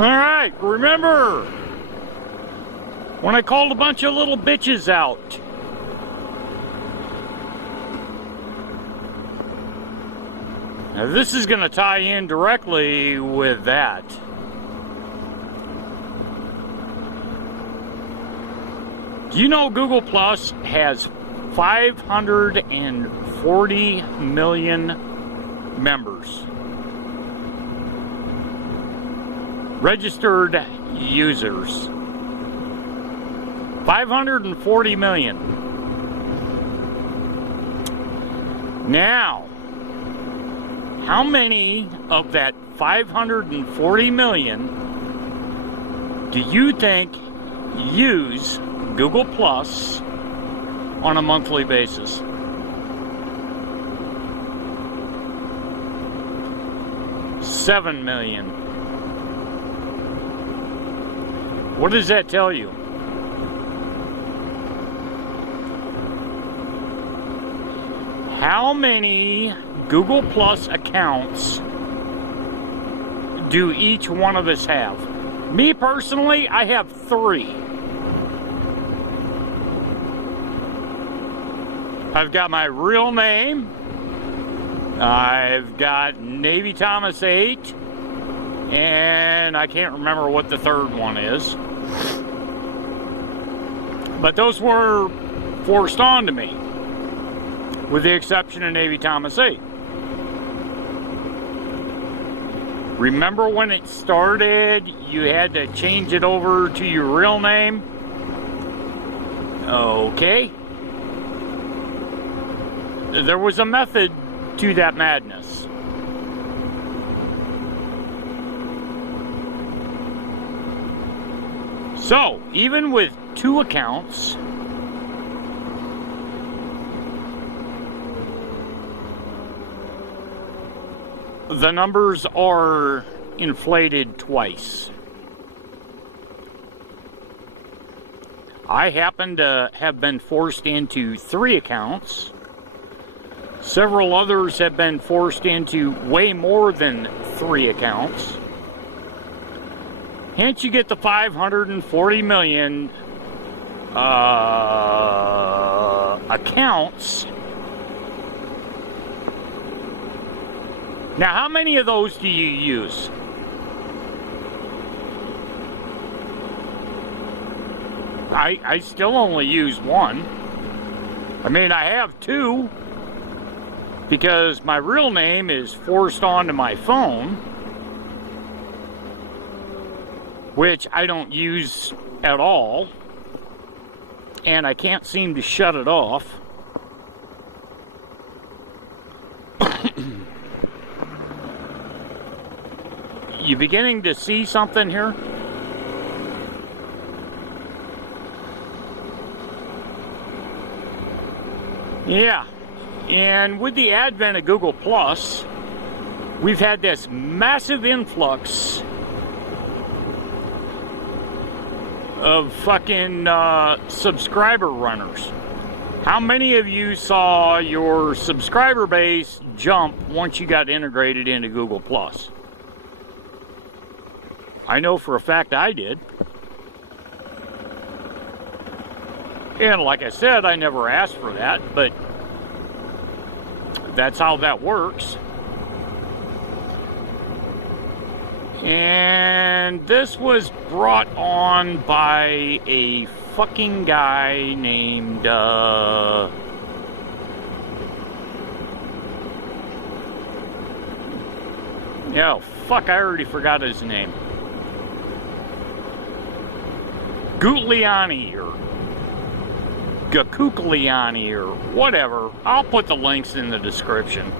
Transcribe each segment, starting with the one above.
Alright, remember when I called a bunch of little bitches out? Now this is going to tie in directly with that. Do you know Google Plus has 540 million members? Registered users. 540 million. Now, how many of that 540 million do you think use Google Plus on a monthly basis? $7 million. What does that tell you? How many Google Plus accounts do each one of us have? Me personally, I have 3. I've got my real name. I've got Navy Thomas 8. And I can't remember what the third one is. But those were forced onto me, with the exception of Navy Thomas 8. Remember when it started, you had to change it over to your real name? Okay. There was a method to that madness. So, even with 2 accounts, the numbers are inflated twice. I happen to have been forced into 3 accounts. Several others have been forced into way more than 3 accounts. Hence you get the 540 million accounts. Now, how many of those do you use? I still only use 1. I mean, I have 2 because my real name is forced onto my phone, which I don't use at all, and I can't seem to shut it off. You beginning to see something here? Yeah, and with the advent of Google Plus, we've had this massive influx of fucking subscriber runners. How many of you saw your subscriber base jump once you got integrated into Google Plus? I know for a fact I did. And like I said, I never asked for that, but that's how that works. And this was brought on by a fucking guy named, oh, fuck, I already forgot his name. Gugliani or Gakukliani or whatever. I'll put the links in the description.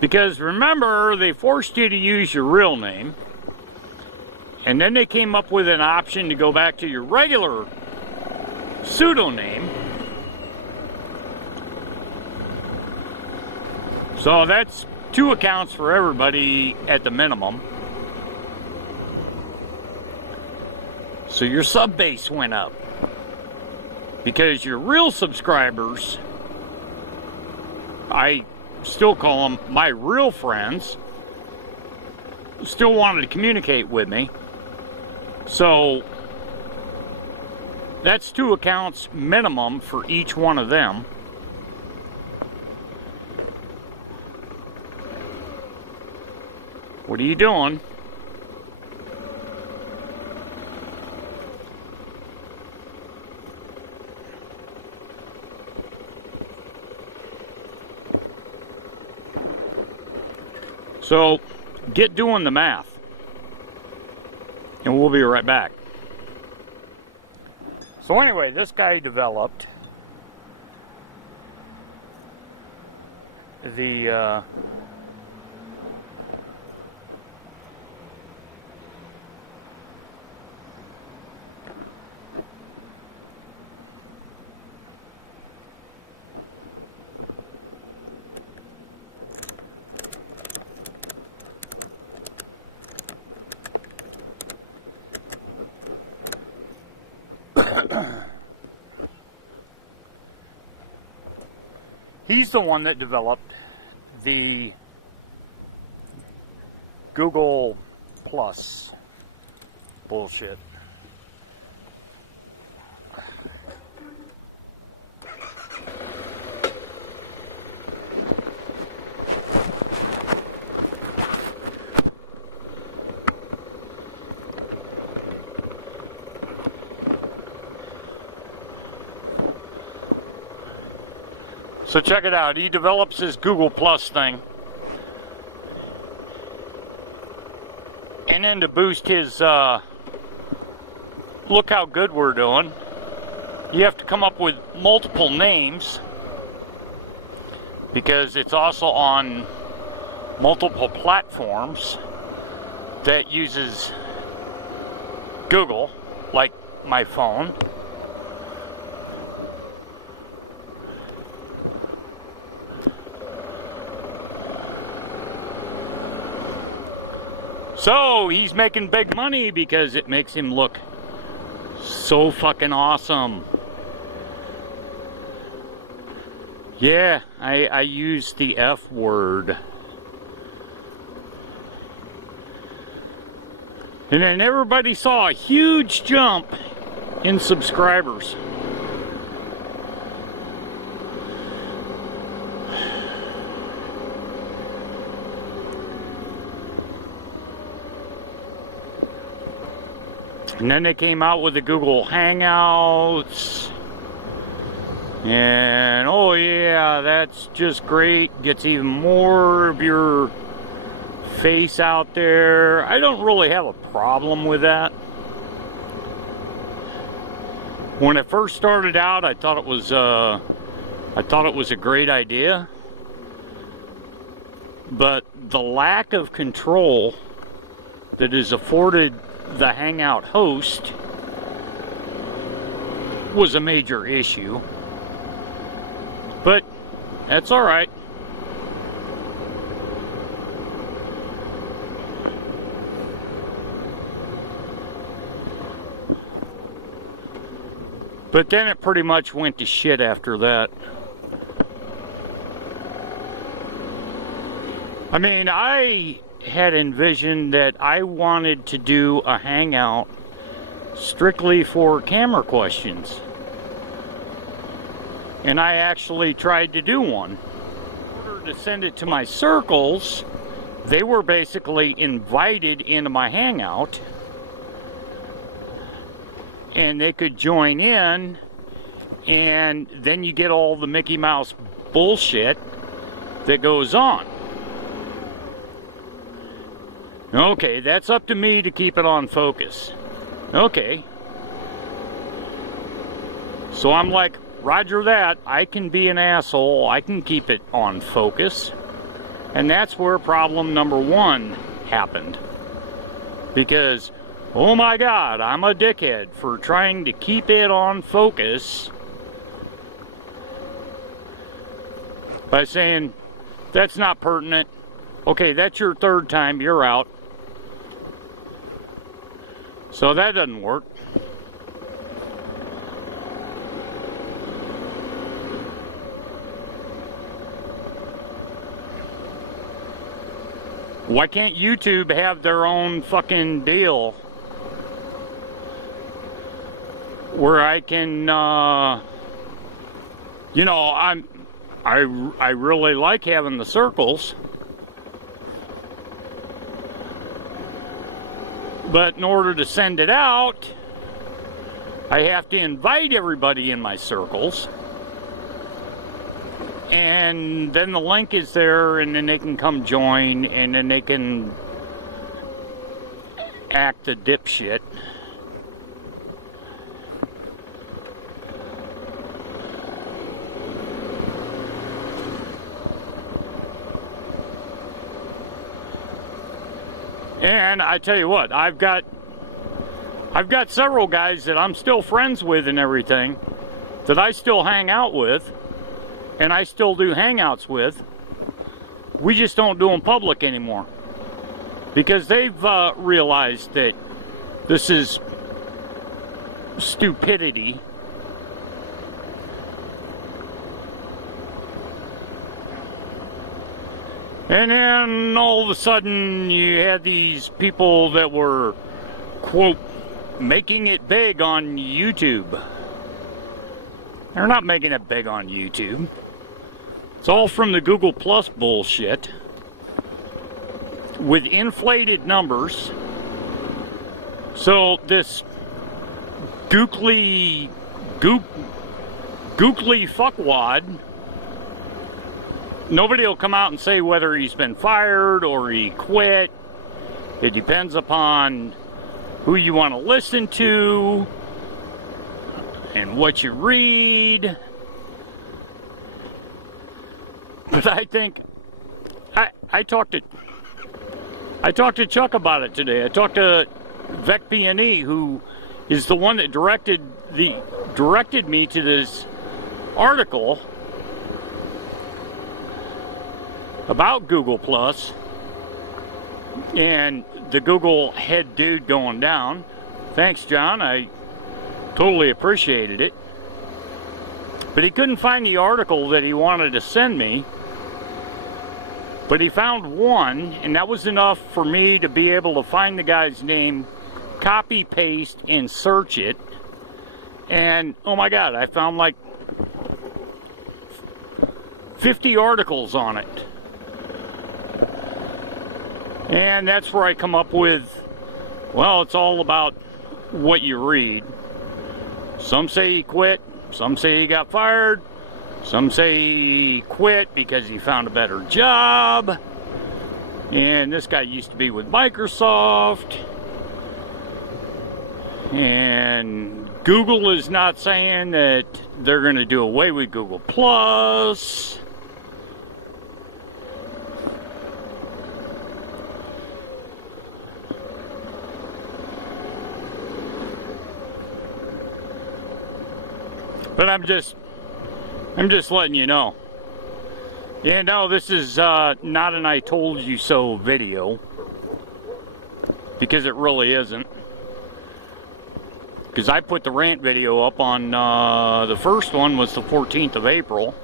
Because remember, they forced you to use your real name, and then they came up with an option to go back to your regular pseudonym. So that's 2 accounts for everybody at the minimum. So your sub base went up. Because your real subscribers, I still call them my real friends, still wanted to communicate with me. So that's 2 accounts minimum for each one of them. What are you doing? So, get doing the math. And we'll be right back. So anyway, this guy developed the he's the one that developed the Google Plus bullshit. So check it out, he develops this Google Plus thing. And then to boost his, look how good we're doing, you have to come up with multiple names because it's also on multiple platforms that uses Google, like my phone. So he's making big money because it makes him look so fucking awesome. Yeah, I use the F word. And then everybody saw a huge jump in subscribers. And then they came out with the Google Hangouts. And oh yeah, that's just great. Gets even more of your face out there. I don't really have a problem with that. When it first started out, I thought it was a great idea. But the lack of control that is afforded the Hangout host was a major issue. But that's all right. But then it pretty much went to shit after that. I mean, I had envisioned that I wanted to do a Hangout strictly for camera questions. And I actually tried to do one. In order to send it to my circles, they were basically invited into my Hangout. And they could join in, and then you get all the Mickey Mouse bullshit that goes on. Okay, that's up to me to keep it on focus. Okay. So I'm like, roger that, I can be an asshole, I can keep it on focus. And that's where problem number 1 happened. Because, oh my God, I'm a dickhead for trying to keep it on focus by saying, that's not pertinent. Okay, that's your 3rd time, you're out. So that doesn't work. Why can't YouTube have their own fucking deal where I can, you know, I really like having the circles, but in order to send it out, I have to invite everybody in my circles, and then the link is there, and then they can come join, and then they can act a dipshit. And I tell you what, I've got several guys that I'm still friends with and everything, that I still hang out with, and I still do hangouts with. We just don't do them public anymore, because they've realized that this is stupidity. And then all of a sudden you had these people that were, quote, making it big on YouTube. They're not making it big on YouTube. It's all from the Google Plus bullshit with inflated numbers. So this gookly fuckwad, nobody will come out and say whether he's been fired or he quit. It depends upon who you want to listen to and what you read. But I think I talked to Chuck about it today. I talked to VecPNE, who is the one that directed me to this article about Google Plus and the Google head dude going down. Thanks, John. I totally appreciated it. But he couldn't find the article that he wanted to send me. But he found one, and that was enough for me to be able to find the guy's name, copy, paste, and search it. And, oh my God, I found like 50 articles on it. And that's where I come up with, well, it's all about what you read. Some say he quit, some say he got fired, some say he quit because he found a better job. And this guy used to be with Microsoft. And Google is not saying that they're going to do away with Google Plus. But I'm just letting you know. Yeah, no, this is not an I told you so video, because it really isn't. Because I put the rant video up on, the first one was the 14th of April.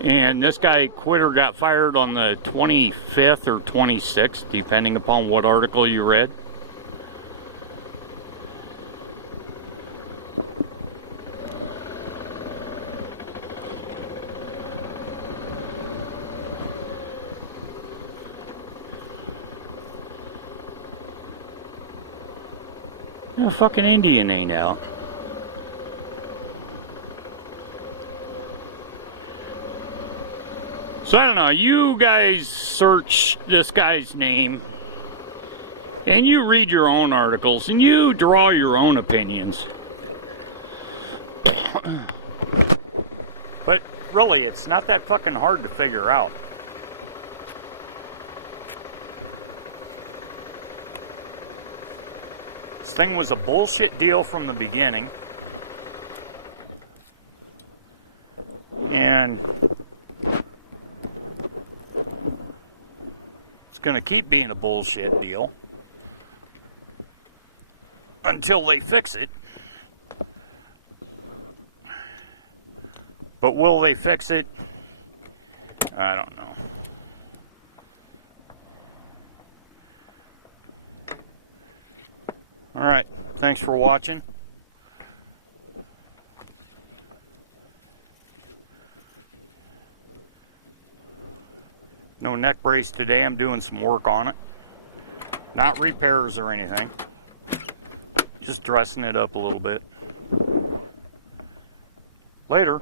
And this guy quitter got fired on the 25th or 26th, depending upon what article you read. A fucking Indian ain't out. So I don't know, you guys search this guy's name and you read your own articles and you draw your own opinions. But really, it's not that fucking hard to figure out. This thing was a bullshit deal from the beginning. And it's going to keep being a bullshit deal until they fix it. But will they fix it? I don't know. Alright, thanks for watching. No neck brace today, I'm doing some work on it. Not repairs or anything. Just dressing it up a little bit. Later.